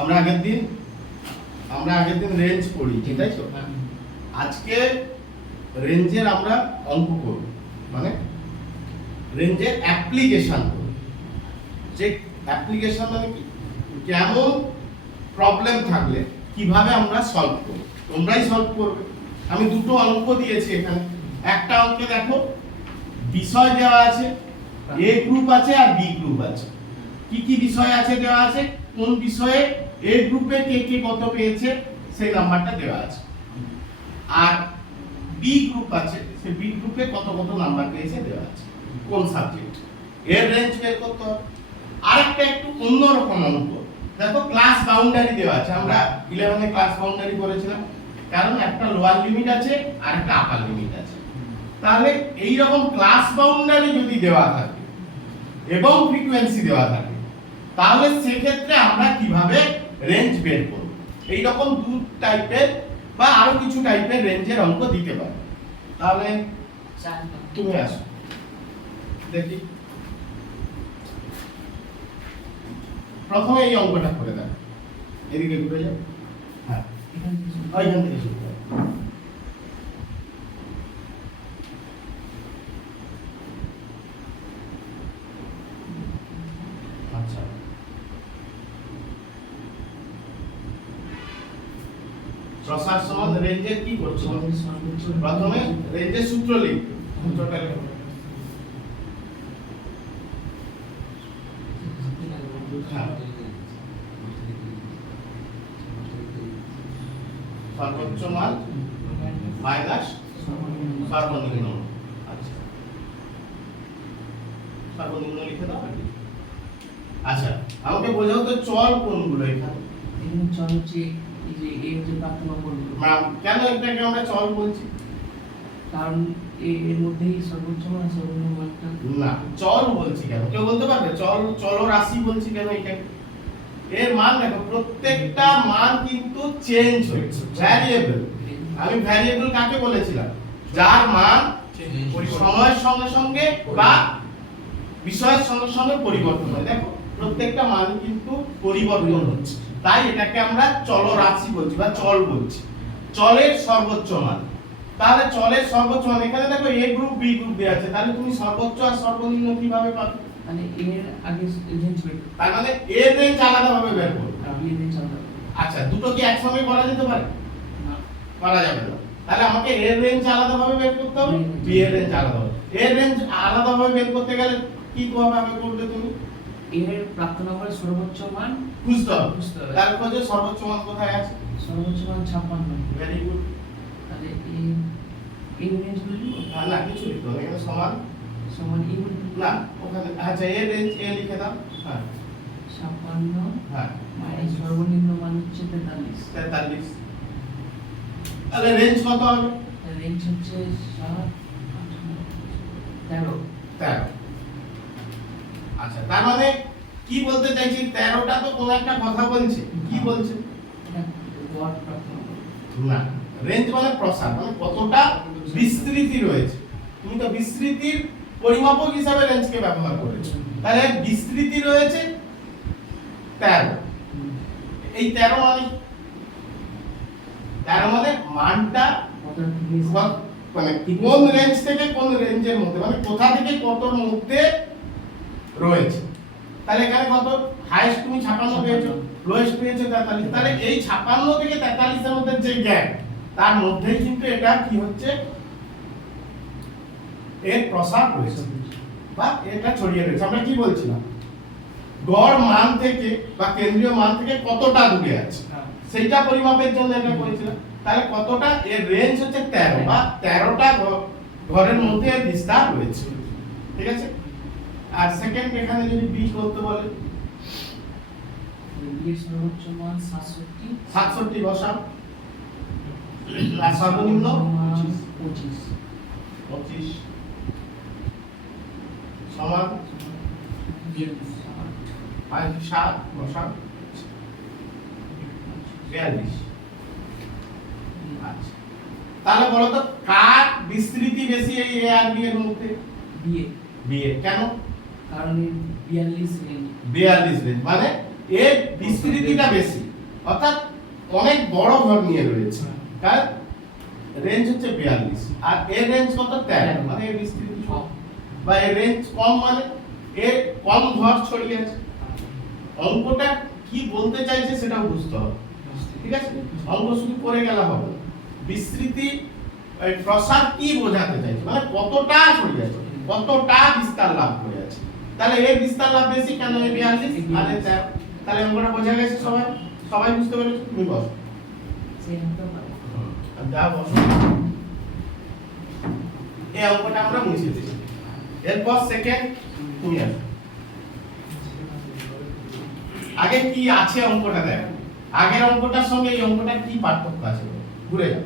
আমরা আগের দিন রেঞ্জ পড়ি, ঠিক আছে? আজকে রেঞ্জের আমরা অঙ্ক করব, মানে রেঞ্জের অ্যাপ্লিকেশন করব। যে অ্যাপ্লিকেশন মানে কি, কেমন প্রবলেম থাকলে কিভাবে আমরা সলভ করব, তোমরাই সলভ করবে। আমি দুটো অঙ্ক দিয়েছি এখানে। একটা অঙ্কে দেখো বিষয় দেওয়া আছে, এ গ্রুপ আছে আর বি গ্রুপ আছে। কি কি বিষয় আছে দেওয়া আছে, কোন বিষয়ে এ গ্রুপে কে কে কত পেয়েছে সেই নাম্বারটা দেওয়া আছে, আর বি গ্রুপ আছে, সেই বি গ্রুপে কত কত নাম্বার পেয়েছে দেওয়া আছে, কোন সাবজেক্ট, এর রেঞ্জ বের করতে হবে। আরেকটা একটু অন্যরকম অঙ্ক দেখো, ক্লাস বাউন্ডারি দেওয়া আছে। আমরা 11 এ ক্লাস বাউন্ডারি করেছিলাম, কারণ একটা লোয়ার লিমিট আছে আর একটা আপার লিমিট আছে। তাহলে এই রকম ক্লাস বাউন্ডারি যদি দেওয়া থাকে এবং ফ্রিকোয়েন্সি দেওয়া থাকে, তাহলে সেক্ষেত্রে আমরা কিভাবে রেঞ্জ বের করব, এই রকম দু টাইপের বা আরো কিছু টাইপের রেঞ্জের অঙ্ক দিতে পারে। তাহলে তুমি আসো দেখি, প্রথমে এই অঙ্কটা করে দাও। এদিকে ঘুরে যাও, হ্যাঁ ওইখান থেকে শুরু করো। আচ্ছা, প্রসার সমান রেঞ্জের কি করছো? প্রথমে রেঞ্জের সূত্র লিখ, সূত্রটা লিখো। সর্বোচ্চ মান মাইনাস সর্বনিম্ন। আচ্ছা, সর্বনিম্ন লিখে দাও। আচ্ছা, আমাকে বোঝাও তো চল কোনগুলো এখানে? এখানে চল হচ্ছে এই যে এর যে প্রাপ্ত নম্বরগুলো। কেন এটাকে আমরা চল বলছি? কারণ এর মধ্যেই সর্বোচ্চ মান সর্বনিম্ন মানটা। না, চল বলছি কেন? কেউ বলতে পারবে চল রাশি বলছি কেন এটাকে? এর মান দেখো, প্রত্যেকটা মান কিন্তু চেঞ্জ হচ্ছে, ভ্যারিয়েবল। আমি ভ্যারিয়েবল কাকে বলেছিলাম? যার মান সময়ের সঙ্গে সঙ্গে বা বিষয়ের সঙ্গে সঙ্গে পরিবর্তন হয়। দেখো, প্রত্যেকটা মান কিন্তু পরিবর্তন হচ্ছে, তাই এটাকে আমরা চলরাশি বলছি বা চল বলছি। চলের সর্বোচ্চ মান, তাহলে চলের সর্বোচ্চ মান এখানে দেখো এ গ্রুপ বি গ্রুপ দেওয়া আছে, তাহলে তুমি সর্বোচ্চ আর সর্বনিম্ন কিভাবে পাবে? মানে এর আগে রেঞ্জ বের, তার মানে এর রেঞ্জ আলাদা ভাবে বের করবে। আর বি রেঞ্জ আলাদা। আচ্ছা, দুটো কি একসঙ্গে করা যেতে পারে? না, করা যাবে না। তাহলে আমাকে এর রেঞ্জ আলাদা ভাবে বের করতে হবে, বি এর রেঞ্জ আলাদা ভাবে। এর রেঞ্জ আলাদা ভাবে বের করতে গেলে কি ভাবে করবে তুমি? এর প্রাপ্ত নম্বরের সর্বোচ্চ মান খুঁজতে হবে। খুঁজতে হবে। তার খোঁজে সর্বোচ্চ মান কোথায় আছে? সর্বোচ্চ মান 56। Very good. তাহলে এই রেঞ্জ বলি না, কিছু লিখতে হবে এখানে, সমান সমান এই বলি না ওখানে। আচ্ছা, এর রেঞ্জ এ লিখে দাও। হ্যাঁ 56 হ্যাঁ, মাইনাস সর্বনিম্ন মান হচ্ছে 43। 43। তাহলে রেঞ্জ কত হবে? রেঞ্জ হচ্ছে 7 13। 13। আচ্ছা, তার মানে কি বলতে চাইছি, 13টা তো কোন একটা কথা বলছে, কি বলছে? এটা গড় প্রাপ্ত নম্বর। না, রেঞ্জ মানে প্রসার, মানে কতটা বিস্তৃতি রয়েছে। তুমি তো বিস্তৃতির পরিমাপক হিসাবে রেঞ্জকে ব্যবহার করেছো, তাহলে বিস্তৃতি রয়েছে 13। এই 13 মানে মানটা কতটা থেকে মানে কোন রেঞ্জ থেকে কোন রেঞ্জের মধ্যে, মানে কোথা থেকে কতর মধ্যে রয়েছে। তাহলে এখানে কত? হাইয়েস্ট তুমি 56 পেয়েছো, লোয়েস্ট পেয়েছো 43। তাহলে এই 56 থেকে 43 এর মধ্যে যে গ্যাপ, তার মধ্যেই কিন্তু এটা কি হচ্ছে, এর প্রসার রয়েছে বা এটা ছড়িয়ে রয়েছে। আমরা কি বলছিলাম, গড় মান থেকে বা কেন্দ্রীয় মান থেকে কতটা দূরে আছে সেইটা পরিমাপের জন্য এটা করেছিলাম। তাহলে কতটা, এর রেঞ্জ হচ্ছে 13 বা 13টা ঘরের মধ্যে এর বিস্তার রয়েছে, ঠিক আছে? আর সেকেন্ড, এখানে যদি বি করতে বলে, এর সর্বোচ্চ মান 67 বসাও, আর সর্বনিম্ন 25 সমান 7 বসাও 42। আচ্ছা, তাহলে বলো তো কার বিস্তৃতি বেশি এই এ আর বি এর মধ্যে? B A. কেন? কারণ 42 রেঞ্জ, 42 রেঞ্জ মানে এর বিস্তৃতিটা বেশি। অর্থাৎ অনেক বড় ঘর নিয়ে রয়েছে। কার রেঞ্জ হচ্ছে 42 আর এর রেঞ্জ কত 13, মানে এর বিস্তৃতি ছোট বা এর রেঞ্জ কম, মানে এর কম ঘর ছড়িয়ে আছে। অঙ্কটা কি বলতে চাইছে সেটাও বুঝতে হবে, ঠিক আছে? অঙ্ক শুধু করে গেলে হবে না। বিস্তৃতি প্রসার কি বোঝাতে চাইছে, মানে কতটা ছড়িয়ে আছে, কতটা বিস্তার লাভ করে আছে। তাহলে এর বিস্তার লাভ বেশি কেন, এ 42 আর এ 13। তাহলে অঙ্কটা বোঝা গেছে সবাই? সবাই বুঝতে পেরেছো? তুমি বস। যা বসো। এই অঙ্কটা আমরা মুছে দিই। এরপর সেকেন্ড তুমি আসো। আগে কি আছে অঙ্কটা দেখো। আগের অঙ্কটার সঙ্গে এই অঙ্কটার কি পার্থক্য আছে, ঘুরে যাও।